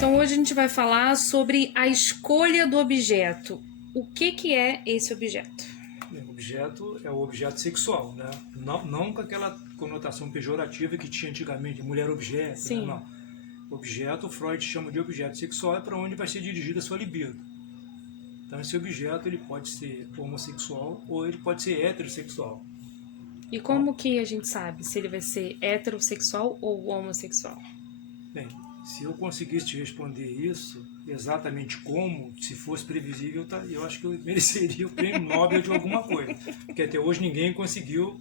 Então hoje a gente vai falar sobre a escolha do objeto. O que é esse objeto? O objeto é o objeto sexual, né? Não com aquela conotação pejorativa que tinha antigamente, mulher-objeto. Sim. Né? Não. Objeto, Freud chama de objeto sexual, é para onde vai ser dirigida a sua libido. Então esse objeto ele pode ser homossexual ou ele pode ser heterossexual. E como que a gente sabe se ele vai ser heterossexual ou homossexual? Bem, se eu conseguisse te responder isso exatamente como, se fosse previsível, eu acho que eu mereceria o prêmio Nobel de alguma coisa. Porque até hoje ninguém conseguiu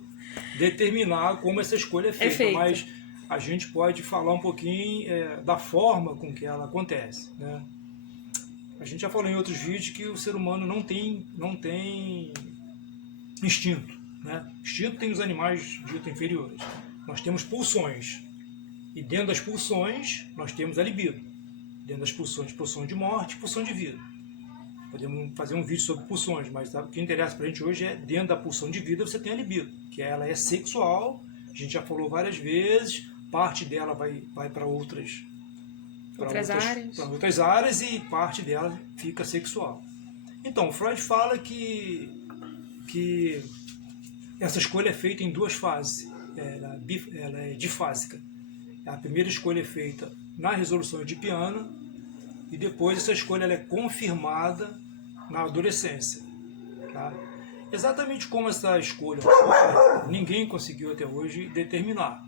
determinar como essa escolha é feita. Mas a gente pode falar um pouquinho da forma com que ela acontece, né? A gente já falou em outros vídeos que o ser humano não tem instinto, né? Instinto tem os animais dito inferiores. Nós temos pulsões. E dentro das pulsões, nós temos a libido. Dentro das pulsões, pulsão de morte e pulsão de vida. Podemos fazer um vídeo sobre pulsões, mas o que interessa pra gente hoje é, dentro da pulsão de vida, você tem a libido, que ela é sexual, a gente já falou várias vezes, parte dela vai para outras áreas e parte dela fica sexual. Então, Freud fala que essa escolha é feita em duas fases, ela é difásica. A primeira escolha é feita na resolução edipiana e depois essa escolha ela é confirmada na adolescência. Tá? Exatamente como essa escolha foi, ninguém conseguiu até hoje determinar.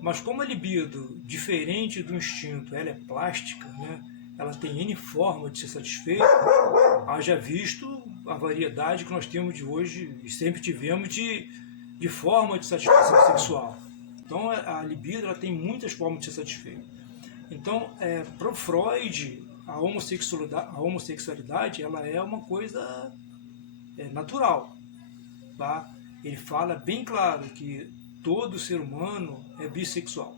Mas como a libido, diferente do instinto, ela é plástica, né? Ela tem N forma de ser satisfeita, haja visto a variedade que nós temos de hoje e sempre tivemos de forma de satisfação sexual. Então a libido ela tem muitas formas de ser satisfeita. Então, para o Freud, a homossexualidade ela é uma coisa natural. Tá? Ele fala bem claro que todo ser humano é bissexual.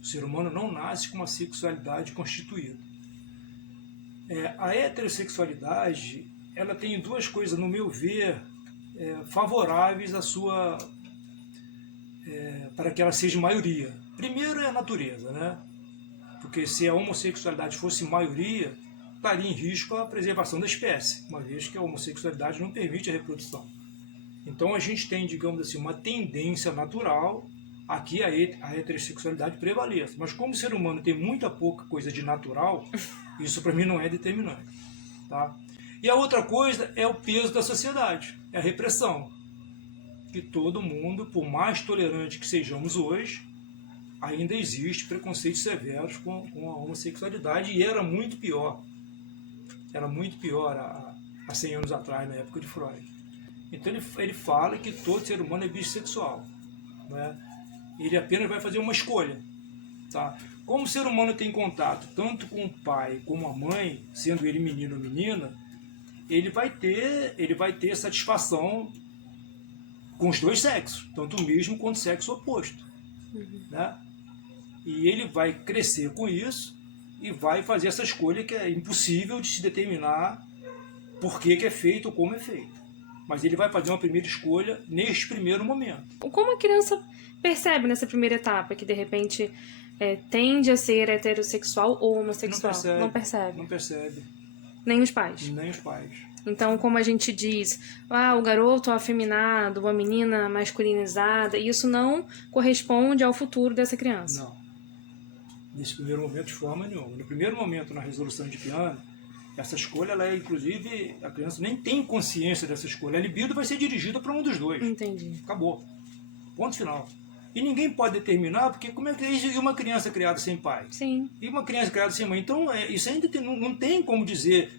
O ser humano não nasce com uma sexualidade constituída. A heterossexualidade ela tem duas coisas, no meu ver, favoráveis à sua... para que ela seja maioria. Primeiro é a natureza, né? Porque se a homossexualidade fosse maioria, estaria em risco a preservação da espécie, uma vez que a homossexualidade não permite a reprodução. Então a gente tem, digamos assim, uma tendência natural a que a heterossexualidade prevaleça. Mas como o ser humano tem muita pouca coisa de natural, isso para mim não é determinante. Tá? E a outra coisa é o peso da sociedade, é a repressão. Que todo mundo, por mais tolerante que sejamos hoje, ainda existe preconceitos severos com a homossexualidade e era muito pior. Era muito pior há 100 anos atrás, na época de Freud. Então ele fala que todo ser humano é bissexual. Né? Ele apenas vai fazer uma escolha. Tá? Como o ser humano tem contato tanto com o pai como a mãe, sendo ele menino ou menina, ele vai ter satisfação com os dois sexos, tanto o mesmo quanto o sexo oposto. Né? E ele vai crescer com isso e vai fazer essa escolha que é impossível de se determinar por que é feito ou como é feito. Mas ele vai fazer uma primeira escolha neste primeiro momento. Como a criança percebe nessa primeira etapa que de repente tende a ser heterossexual ou homossexual? Não percebe. Não percebe. Nem os pais? Nem os pais. Então, como a gente diz, o garoto afeminado, a menina masculinizada, isso não corresponde ao futuro dessa criança. Não. Nesse primeiro momento, de forma nenhuma. No primeiro momento, na resolução edipiana, essa escolha, ela é, inclusive, a criança nem tem consciência dessa escolha. A libido vai ser dirigida para um dos dois. Entendi. Acabou. Ponto final. E ninguém pode determinar, porque como é que é uma criança criada sem pai? Sim. E uma criança criada sem mãe? Então, isso ainda não tem como dizer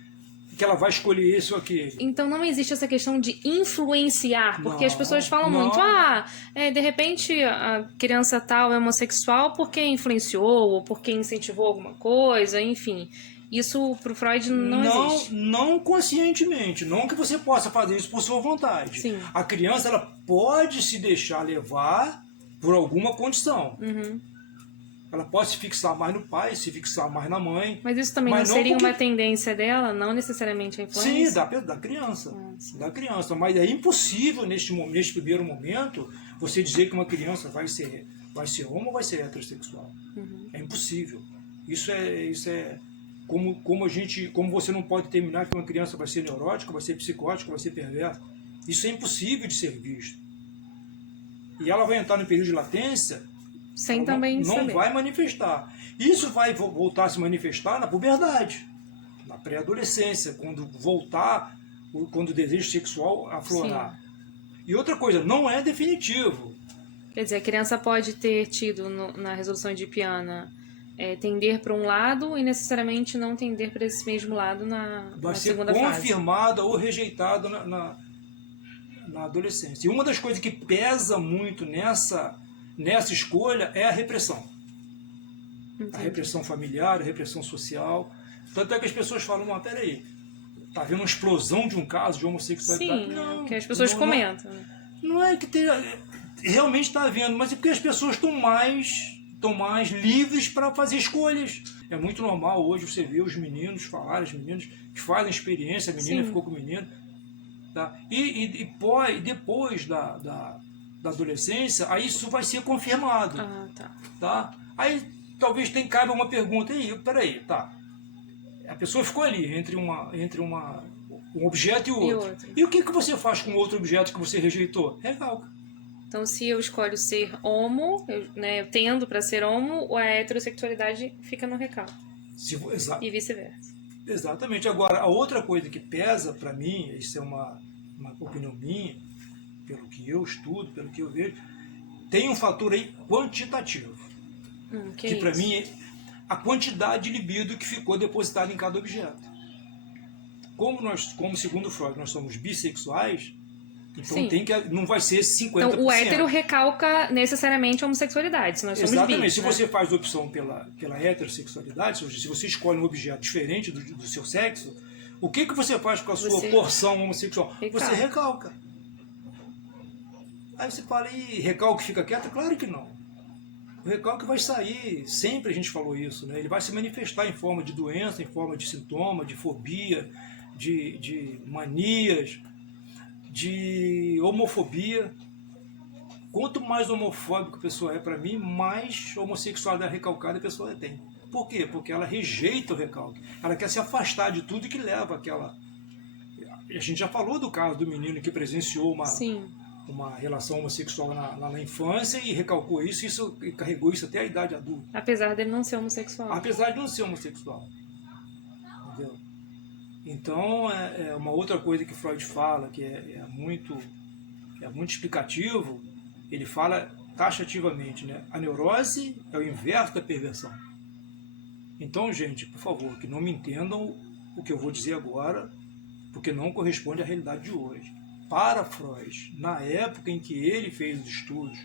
que ela vai escolher isso ou aquilo. Então não existe essa questão de influenciar, porque as pessoas falam muito, de repente a criança tal é homossexual porque influenciou, ou porque incentivou alguma coisa, enfim. Isso pro Freud não existe. Não conscientemente, não que você possa fazer isso por sua vontade. Sim. A criança ela pode se deixar levar por alguma condição. Ela pode se fixar mais no pai, se fixar mais na mãe. Mas isso também não seria uma tendência dela, não necessariamente a influência? Sim, da criança. Da criança. Mas é impossível, neste primeiro momento, você dizer que uma criança vai ser homo ou vai ser heterossexual. É impossível. Isso é como você não pode determinar que uma criança vai ser neurótica, vai ser psicótica, vai ser perversa. Isso é impossível de ser visto. E ela vai entrar no período de latência, sem também não saber. vai manifestar. Isso vai voltar a se manifestar na puberdade, na pré-adolescência, quando o desejo sexual aflorar. Sim. E outra coisa, não é definitivo. Quer dizer, a criança pode ter tido na resolução de Piana tender para um lado e necessariamente não tender para esse mesmo lado na segunda fase. Vai ser confirmada ou rejeitada na adolescência. E uma das coisas que pesa muito nessa escolha é a repressão. Entendi. A repressão familiar, a repressão social. Tanto é que as pessoas falam, peraí, tá havendo uma explosão de um caso de homossexualidade? Sim, não, que as pessoas comentam. Não é que realmente está havendo, mas é porque as pessoas estão mais livres para fazer escolhas. É muito normal hoje você ver os meninos falarem, os meninos que fazem experiência, a menina ficou com o menino. Tá? E depois da adolescência, aí isso vai ser confirmado. Tá? Aí talvez caiba uma pergunta, peraí, tá. A pessoa ficou ali entre um objeto e o outro. E o que você faz com o outro objeto que você rejeitou? Recalca. Então, se eu escolho ser homo, eu tendo para ser homo, a heterossexualidade fica no recalque. E vice-versa. Exatamente. Agora, a outra coisa que pesa para mim, isso é uma opinião minha, pelo que eu estudo, pelo que eu vejo, tem um fator aí quantitativo. Que para mim é a quantidade de libido que ficou depositada em cada objeto. Como segundo Freud, nós somos bissexuais, então não vai ser 50%. Então o hétero recalca necessariamente a homossexualidade, se nós somos Exatamente. bis, Se você faz opção pela heterossexualidade, se você escolhe um objeto diferente do seu sexo, o que você faz com a sua porção homossexual? Você recalca. Aí você fala, e recalque fica quieto? Claro que não. O recalque vai sair, sempre a gente falou isso, né? Ele vai se manifestar em forma de doença, em forma de sintoma, de fobia, de manias, de homofobia. Quanto mais homofóbico a pessoa é, para mim, mais homossexualidade recalcada a pessoa tem. Por quê? Porque ela rejeita o recalque. Ela quer se afastar de tudo que leva àquela... A gente já falou do caso do menino que presenciou uma relação homossexual na infância e recalcou isso e carregou isso até a idade adulta. Apesar dele não ser homossexual. Apesar de não ser homossexual. Entendeu? Então, é uma outra coisa que Freud fala, que é muito explicativo, ele fala taxativamente, né? A neurose é o inverso da perversão. Então, gente, por favor, que não me entendam o que eu vou dizer agora, porque não corresponde à realidade de hoje. Para Freud, na época em que ele fez os estudos,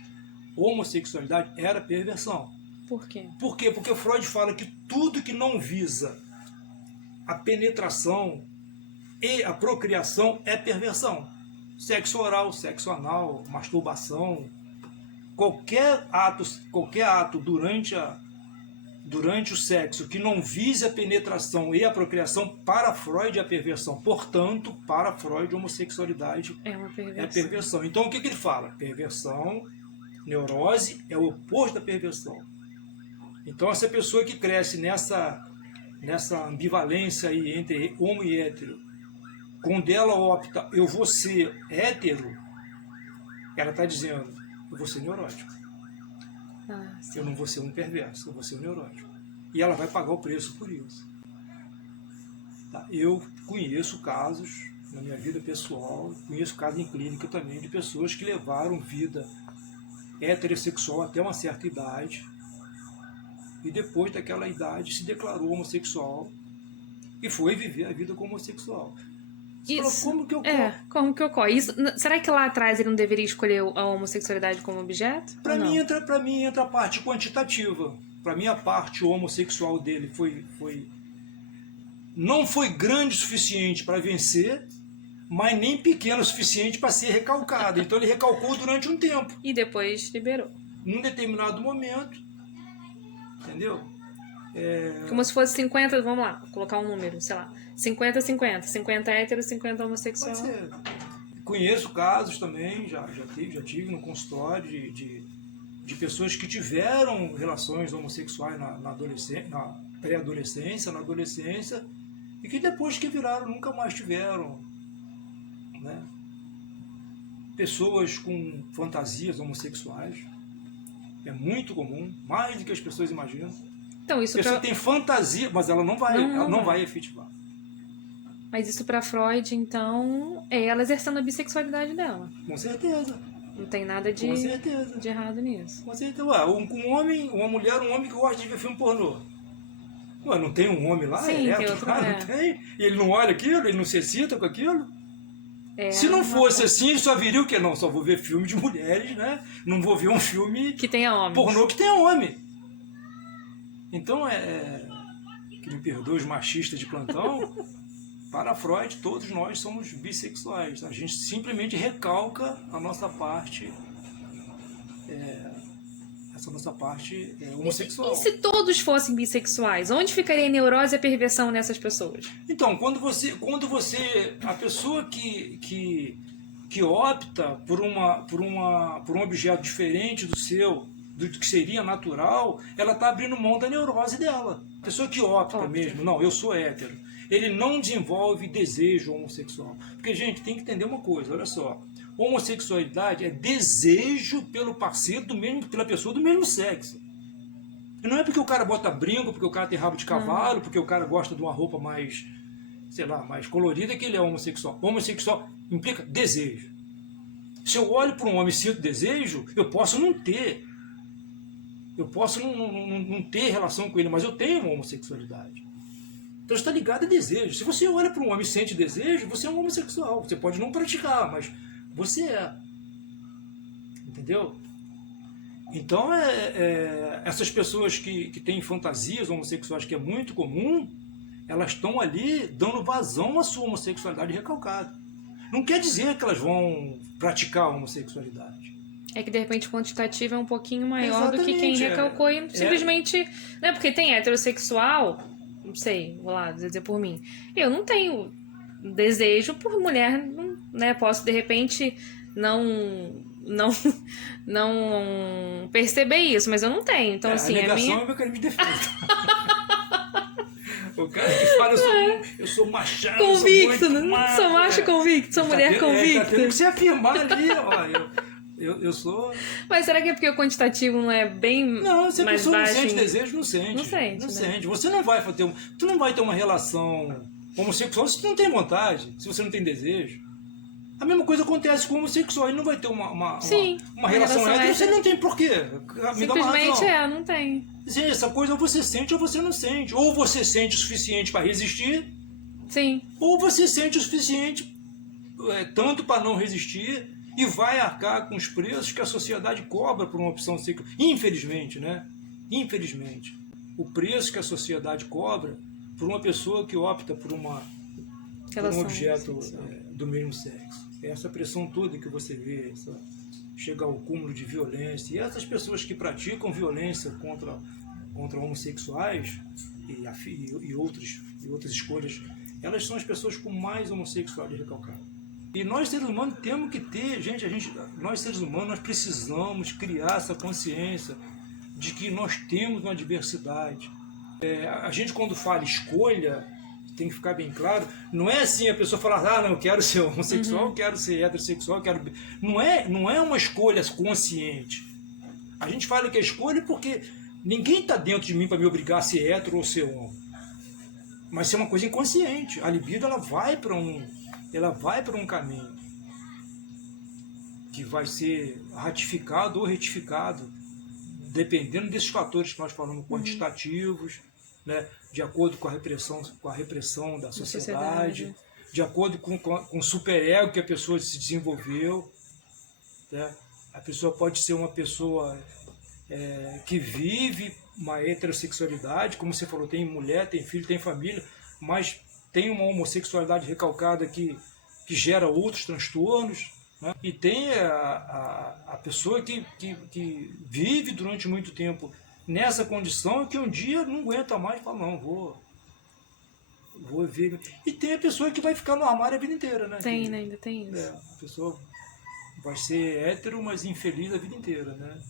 homossexualidade era perversão. Por quê? Por quê? Porque Freud fala que tudo que não visa a penetração e a procriação é perversão. Sexo oral, sexo anal, masturbação, qualquer ato durante o sexo que não vise a penetração e a procriação, para Freud é perversão. Portanto, para Freud, homossexualidade é perversão. Então, o que ele fala? Perversão, neurose é o oposto da perversão. Então, essa pessoa que cresce nessa ambivalência aí entre homo e hétero, quando ela opta, eu vou ser hétero, ela está dizendo, eu vou ser neurótico. Eu não vou ser um perverso, eu vou ser um neurótico. E ela vai pagar o preço por isso. Tá? Eu conheço casos, na minha vida pessoal, conheço casos em clínica também, de pessoas que levaram vida heterossexual até uma certa idade, e depois daquela idade se declarou homossexual e foi viver a vida como homossexual. Isso, como que ocorre? Como que ocorre? Isso, será que lá atrás ele não deveria escolher a homossexualidade como objeto? Para mim entra a parte quantitativa. Para mim a parte homossexual dele não foi grande o suficiente para vencer, mas nem pequeno o suficiente para ser recalcado. Então ele recalcou durante um tempo. E depois liberou. Num determinado momento, entendeu? Como se fosse 50, vamos lá, vou colocar um número, sei lá, 50-50, 50 hétero, 50 homossexual. Pode ser. Conheço casos também, já tive no consultório de pessoas que tiveram relações homossexuais na adolescência, pré-adolescência, na adolescência, e que depois que viraram nunca mais tiveram, né? Pessoas com fantasias homossexuais. É muito comum, mais do que as pessoas imaginam. Então, A isso pessoa tem fantasia, mas ela não vai, ela não vai efetivar. Mas isso para Freud, então, é ela exercendo a bissexualidade dela. Com certeza. Não tem nada de errado nisso. Com certeza. Ué, um homem, uma mulher, um homem que gosta de ver filme pornô. Ué, não tem um homem lá? Sim, é tem outro, não tem? E ele não olha aquilo, ele não se excita com aquilo? É, se não fosse assim, ele só viria o quê? Não, só vou ver filme de mulheres, né? Não vou ver um filme que tenha homem. Pornô que tenha homem. Então, que me perdoe os machistas de plantão, para Freud, todos nós somos bissexuais. A gente simplesmente recalca a nossa parte, essa nossa parte homossexual. E se todos fossem bissexuais, onde ficaria a neurose e a perversão nessas pessoas? Então, quando você a pessoa que opta por um objeto diferente do seu, do que seria natural, ela está abrindo mão da neurose dela. A pessoa que opta mesmo, não, eu sou hétero, ele não desenvolve desejo homossexual. Porque, gente, tem que entender uma coisa, olha só. Homossexualidade é desejo pelo parceiro pela pessoa do mesmo sexo. E não é porque o cara bota brinco, porque o cara tem rabo de cavalo, porque o cara gosta de uma roupa mais, sei lá, mais colorida, que ele é homossexual. Homossexual implica desejo. Se eu olho para um homem e sinto desejo, eu posso não ter. Eu posso não ter relação com ele, mas eu tenho uma homossexualidade. Então está ligado a desejo. Se você olha para um homem e sente desejo, você é um homossexual. Você pode não praticar, mas você é. Entendeu? Então, essas pessoas que têm fantasias homossexuais, que é muito comum, elas estão ali dando vazão à sua homossexualidade recalcada. Não quer dizer que elas vão praticar a homossexualidade. É que, de repente, o quantitativo é um pouquinho maior do que quem Exatamente, recalcou e simplesmente... Né, porque tem heterossexual, não sei, vou lá dizer por mim. Eu não tenho desejo por mulher, né? Posso, de repente, não perceber isso, mas eu não tenho. Então, assim, a negação é meu crime de defesa. O cara que fala, eu sou machão, convicto, sou macho convicto, sou mulher convicta. Tá tendo que se afirmar ali, ó. Eu sou... Mas será que é porque o quantitativo não é bem não, se a mais pessoa baixo? Não sente desejo, não sente. Não sente, não né? sente. Você não vai tu não vai ter uma relação homossexual se você não tem vontade, se você não tem desejo. A mesma coisa acontece com o homossexual, ele não vai ter uma relação hétero, você não tem porquê. Simplesmente não tem. Gente, essa coisa ou você sente ou você não sente. Ou você sente o suficiente para resistir, sim, ou você sente o suficiente tanto para não resistir e vai arcar com os preços que a sociedade cobra por uma opção sexual. Infelizmente, né? Infelizmente. O preço que a sociedade cobra por uma pessoa que opta por um objeto do mesmo sexo. Essa pressão toda que você vê, chega ao cúmulo de violência. E essas pessoas que praticam violência contra homossexuais e outras escolhas, elas são as pessoas com mais homossexualidade recalcada. E nós, seres humanos, temos que ter, nós, seres humanos, nós precisamos criar essa consciência de que nós temos uma diversidade. A gente, quando fala escolha, tem que ficar bem claro, não é assim a pessoa falar, não, eu quero ser homossexual, quero ser heterossexual, Não é uma escolha consciente. A gente fala que é escolha porque ninguém está dentro de mim para me obrigar a ser hétero ou ser homo. Mas isso é uma coisa inconsciente. A libido, ela vai para um caminho que vai ser ratificado ou retificado, dependendo desses fatores que nós falamos, quantitativos, né, de acordo com a repressão da sociedade, de acordo com o superego que a pessoa se desenvolveu. Né? A pessoa pode ser uma pessoa que vive uma heterossexualidade, como você falou, tem mulher, tem filho, tem família, mas tem uma homossexualidade recalcada que gera outros transtornos, né? E tem a pessoa que vive durante muito tempo nessa condição que um dia não aguenta mais e fala, não, vou ver. E tem a pessoa que vai ficar no armário a vida inteira, né? Tem, né? Ainda tem isso. A pessoa vai ser hétero, mas infeliz a vida inteira, né?